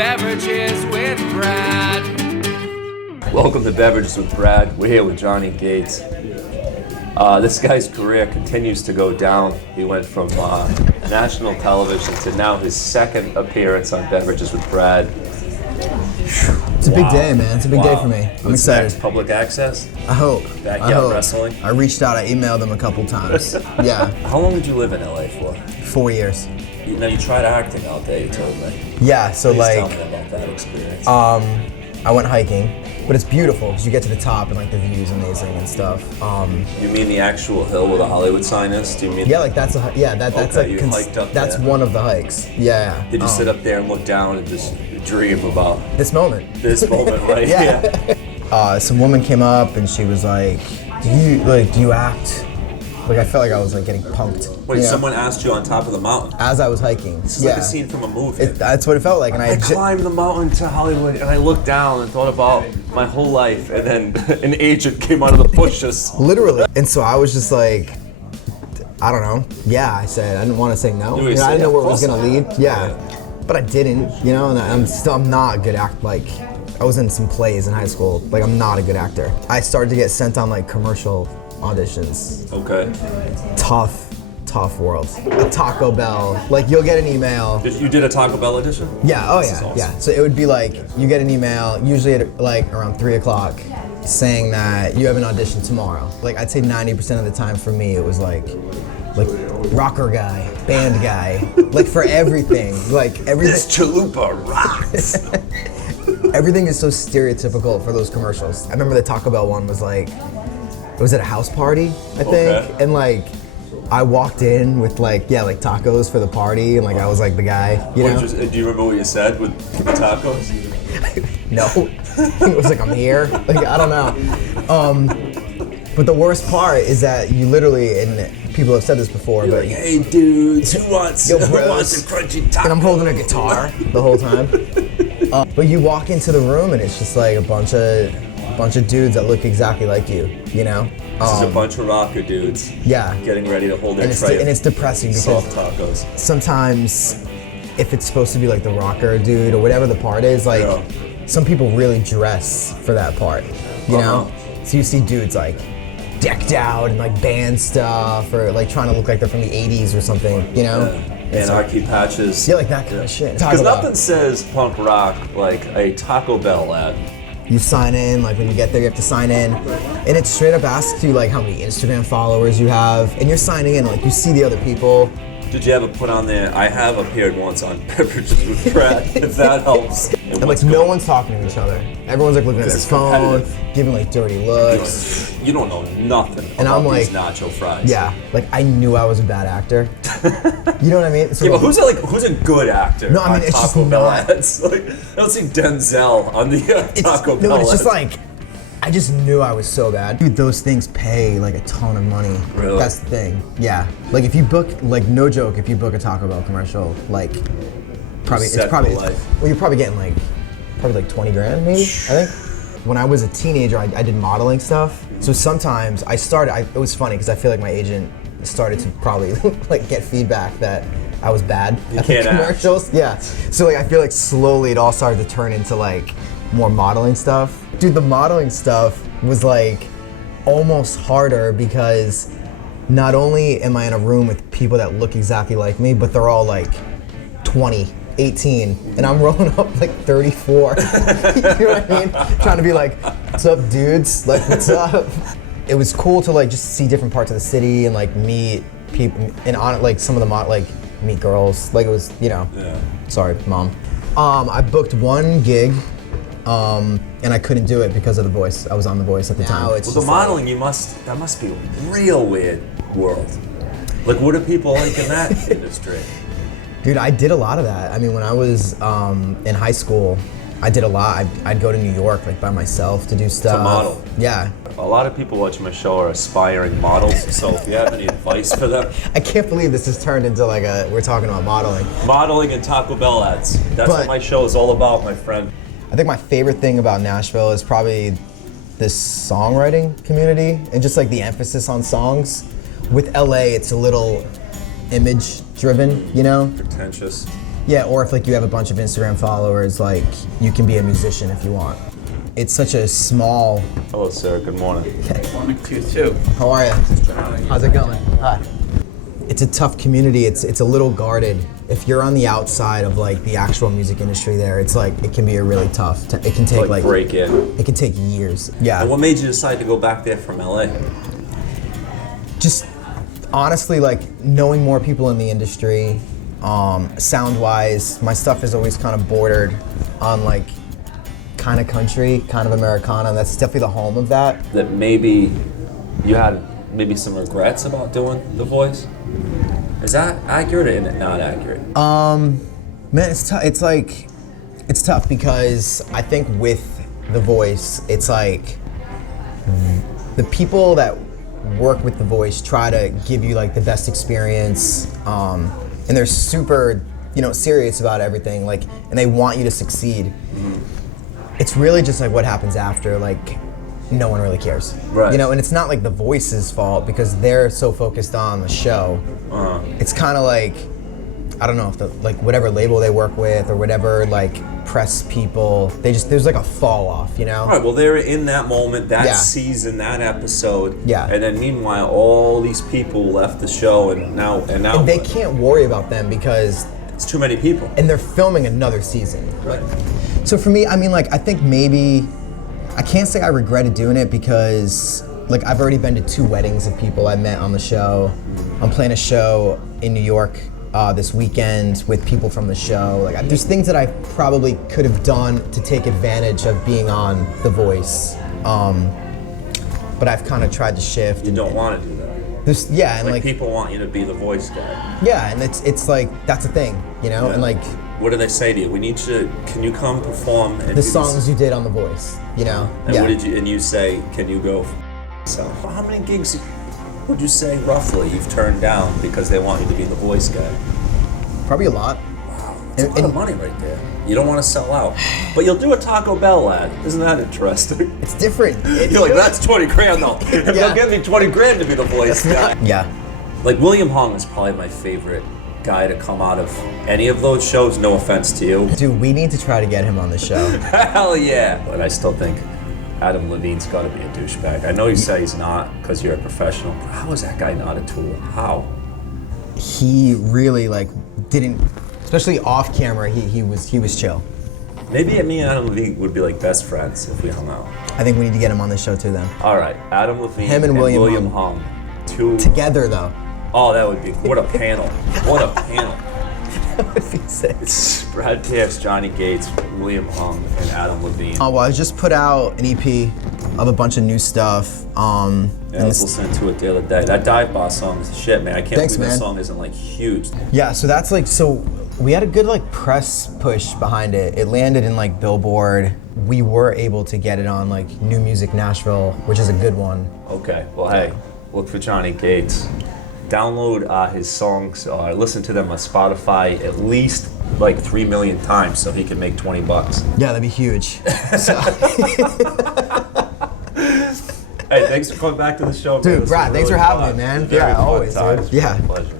Beverages with Brad. Welcome to Beverages with Brad. We're here with Johnny Gates. This guy's career continues to go down. He went from national television to now his second appearance on Beverages with Brad. It's a big day, man. It's a big day for me. I'm excited. Next? Public access? I hope. Backyard wrestling? I reached out. I emailed them a couple times. Yeah. How long did you live in LA for? 4 years. Now you tried acting out there, you told me. Yeah, so Please tell like, me about that experience. I went hiking, but it's beautiful because you get to the top and like the view's amazing and stuff. You mean the actual hill where the Hollywood sign is? Do you mean? Yeah, like that's a that's Okay, like you hiked up that's there. one of the hikes. Yeah. Did you sit up there and look down and just dream about this moment? this moment right here? Some woman came up and she was like, "Do you act?" Like I felt like I was like getting punked. Wait, you know? someone asked you on top of the mountain? As I was hiking. This is like a scene from a movie. That's what it felt like, and I climbed the mountain to Hollywood and I looked down and thought about my whole life, and then an agent came out of the bushes. Literally. And so I was just like, I don't know. Yeah, I said I didn't want to say no. I didn't know where it was gonna lead. Yeah. But I didn't, you know, and I'm not a good actor. Like, I was in some plays in high school. Like, I'm not a good actor. I started to get sent on like commercial auditions. Okay. Tough world. A Taco Bell, like you'll get an email. You did a Taco Bell audition? Yeah, oh yeah, Awesome. yeah. So it would be like, you get an email, usually at like around 3 o'clock, saying that you have an audition tomorrow. Like I'd say 90% of the time for me, it was like rocker guy, band guy, like for everything. Like everything. This chalupa rocks. Everything is so stereotypical for those commercials. I remember the Taco Bell one was like, it was at a house party, I think, Okay. and like, I walked in with like tacos for the party, and like I was like the guy, you know? Do you remember what you said with the tacos? No, it was like I'm here. Like I don't know. But the worst part is that you literally, and people have said this before, You're but like, hey dudes, who wants a crunchy taco? and I'm holding a guitar the whole time. But you walk into the room and it's just like a bunch of dudes that look exactly like you know? This is a bunch of rocker dudes. Yeah. Getting ready to hold their And tray. it's depressing because soft tacos. sometimes if it's supposed to be like the rocker dude or whatever the part is, like some people really dress for that part, you know? So you see dudes like decked out and like band stuff or like trying to look like they're from the 80s or something, you know? Anarchy patches. Yeah, like that kind of shit. Because nothing says punk rock like a Taco Bell ad. You sign in, like when you get there, you have to sign in, and it straight up asks you like how many Instagram followers you have, and you're signing in, like you see the other people. Did you ever put on there, I have appeared once on Beverages with Brad, if that helps. And like no one's talking to each other. Everyone's like looking at their phone, giving like dirty looks. You don't know nothing And about I'm like, these nacho fries. Yeah, like I knew I was a bad actor. You know what I mean? So Yeah, but who's a good actor No, I mean, on it's just Taco Bell not. ads? Like, I don't see Denzel on the Taco Bell No, it's just ads. like, I just knew I was so bad. Dude, those things pay like a ton of money. Really? That's the thing. Yeah. Like if you book, like no joke, if you book a Taco Bell commercial, like well, you're probably getting like 20 grand maybe, I think. When I was a teenager, I did modeling stuff. So sometimes it was funny because I feel like my agent started to probably like get feedback that I was bad at the commercials. Yeah. So like I feel like slowly it all started to turn into like more modeling stuff. Dude, the modeling stuff was like almost harder because not only am I in a room with people that look exactly like me, but they're all like 20, 18, and I'm rolling up like 34. You know what I mean? Trying to be like, what's up, dudes? Like, what's up? It was cool to like just see different parts of the city and like meet people and on like some of the like meet girls. Like it was, you know. Yeah. Sorry, mom. I booked one gig, and I couldn't do it because of The Voice. I was on The Voice at the time. Well, the modeling, that must be a real weird world. Like, what are people like in that industry? Dude, I did a lot of that. I mean, when I was in high school, I did a lot. I'd go to New York like by myself to do stuff. To model. Yeah. A lot of people watching my show are aspiring models, so if you have any advice for them. I can't believe this has turned into like we're talking about modeling. Modeling and Taco Bell ads. That's what my show is all about, my friend. I think my favorite thing about Nashville is probably this songwriting community and just like the emphasis on songs. With LA, it's a little image driven, you know? Pretentious. Yeah, or if like you have a bunch of Instagram followers, like you can be a musician if you want. It's such a small. Hello, sir. Good morning. Morning to you too. How are you? How's it going? Hi. It's a tough community. It's a little guarded. If you're on the outside of like the actual music industry, there, it's like it can be a really tough. It can take like break in. It can take years. Yeah. And what made you decide to go back there from LA? Just honestly, like knowing more people in the industry. Sound-wise, my stuff is always kind of bordered on like kind of country, kind of Americana, and that's definitely the home of that. That maybe you had maybe some regrets about doing The Voice? Is that accurate or is it not accurate? Man, it's tough. It's tough because I think with The Voice, it's like the people that work with The Voice try to give you like the best experience. And they're super, serious about everything, like, and they want you to succeed. Mm-hmm. It's really just like what happens after, like, no one really cares. Right. And it's not like The Voice's fault because they're so focused on the show. Uh-huh. It's kind of like, I don't know if whatever label they work with or whatever, like, press people, there's like a fall off, All right, well, they're in that moment, that season, that episode. Yeah. And then meanwhile, all these people left the show and now and they can't worry about them because it's too many people. And they're filming another season. Right. So for me, I mean, like, I think maybe, I can't say I regretted doing it because, like, I've already been to 2 weddings of people I met on the show. I'm playing a show in New York this weekend with people from the show. Like, there's things that I probably could have done to take advantage of being on The Voice, but I've kind of tried to shift. You don't want to do that. And like people want you to be the voice guy. Yeah, and it's like that's a thing, Yeah. and like. What do they say to you? Can you come perform and the songs you did on The Voice, And what did you? And you say, can you go yourself? How many gigs would you say roughly you've turned down because they want you to be the voice guy? Probably a lot. Wow, that's a lot of money right there. You don't want to sell out, but you'll do a Taco Bell ad. Isn't that interesting? It's different. You're like, that's 20 grand though. They'll give me 20 grand to be the voice guy. Yeah. Like William Hung is probably my favorite guy to come out of any of those shows. No offense to you. Dude, we need to try to get him on the show. Hell yeah. But I still think Adam Levine's got to be a douchebag. I know you say he's not because you're a professional. But how is that guy not a tool? How? He really didn't, especially off camera. He was chill. Maybe me and Adam Levine would be like best friends if we hung out. I think we need to get him on the show too then. All right, Adam Levine him and William Hung. Two together though. Oh, that would be what a panel! What a panel! That would be sick. It's Brad Pierce, Johnny Gates, William Hung, and Adam Levine. Oh well, I just put out an EP of a bunch of new stuff. I was listening to it the other day. That Dive Bar song is shit, man. I can't believe that song isn't huge. Yeah, so that's we had a good press push behind it. It landed in Billboard. We were able to get it on New Music Nashville, which is a good one. Okay, well hey, look for Johnny Gates. Download his songs, listen to them on Spotify at least 3 million times so he can make $20. Yeah, that'd be huge. Hey, thanks for coming back to the show. Dude, Brad, thanks for having me, man. Yeah, always, dude. Yeah. Pleasure.